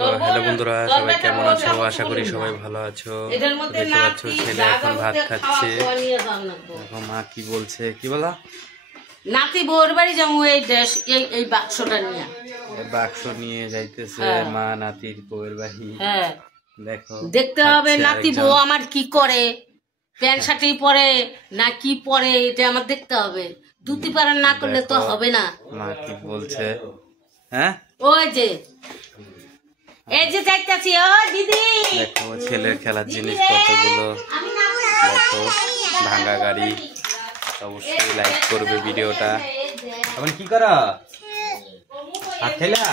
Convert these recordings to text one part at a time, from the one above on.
তো হ্যালো বন্ধুরা, সবাই কেমন আছো? আশা করি সবাই ভালো আছো। দেখতে পাচ্ছ ছেলে এখন ভাত খাচ্ছে। মা কি বলছে, কি বলা? নাতি বউর বাড়ি যাবো, এই বাক্সটা নিয়ে বাক্স নিয়ে যাইতেছে মা নাতির বউয়ের বাড়ি। হ্যাঁ, দেখো দেখতে হবে নাতি বউ আমার কি করে, প্যান্ট শার্টই পরে না কি পরে, এটা আমার দেখতে হবে। ধুতি পারা না করলে তো হবে না। মা কি বলছে? হ্যাঁ, ওই যে এই যে যাইতাছি, ও দিদি দেখো ছেলের খেলার জিনিস কতগুলো। দেখো ভাঙা গাড়ি। অবশ্যই লাইক করবে ভিডিওটা। এখন কি করা ভাত খেলা?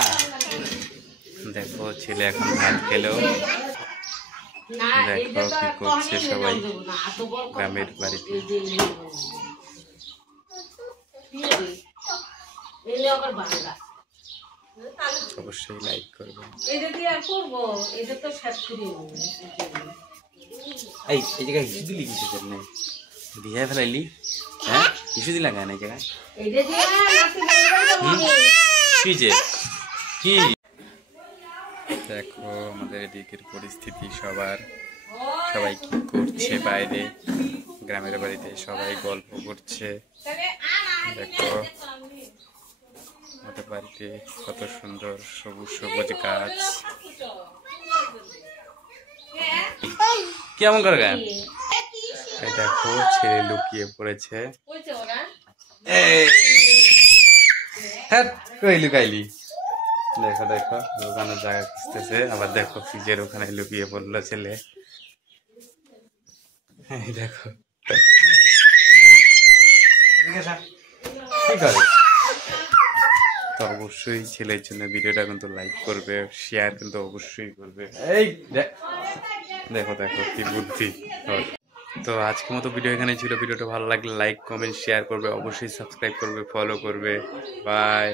দেখো ছেলে এখন ভাত খেলো। দেখো কি করছে সবাই গ্রামের বাড়িতে। অবশ্যই লাইক করবে। এই জায়গায় হিসু দিলি কিসের জন্য? দিয়ে ফেলাইলি? হ্যাঁ, হিসু দিলা কেন এই জায়গায়? কি যে কি দেখো আমাদের এদিকের পরিস্থিতি। সবাই কি করছে বাইরে গ্রামের বাড়িতে, সবাই গল্প করছে। দেখো আমাদের বাড়িতে কত সুন্দর সবুজ সবুজ গাছ। কেমন করে গান? দেখো ছেলে লুকিয়ে পড়েছে। লুকাইলি? দেখো দেখো ওখানে জায়গা খুঁজতেছে। আবার দেখো ফ্রিজের ওখানে লুকিয়ে পড়লো ছেলে। দেখো কি করে। তো অবশ্যই ছেলের জন্য ভিডিওটা কিন্তু লাইক করবে, শেয়ার কিন্তু অবশ্যই করবে। এই দেখো দেখো কি বুদ্ধি। তো আজকের মতো ভিডিও এখানে ছিল। ভিডিওটা ভালো লাগলে লাইক কমেন্ট শেয়ার করবে, অবশ্যই সাবস্ক্রাইব করবে, ফলো করবে। বাই।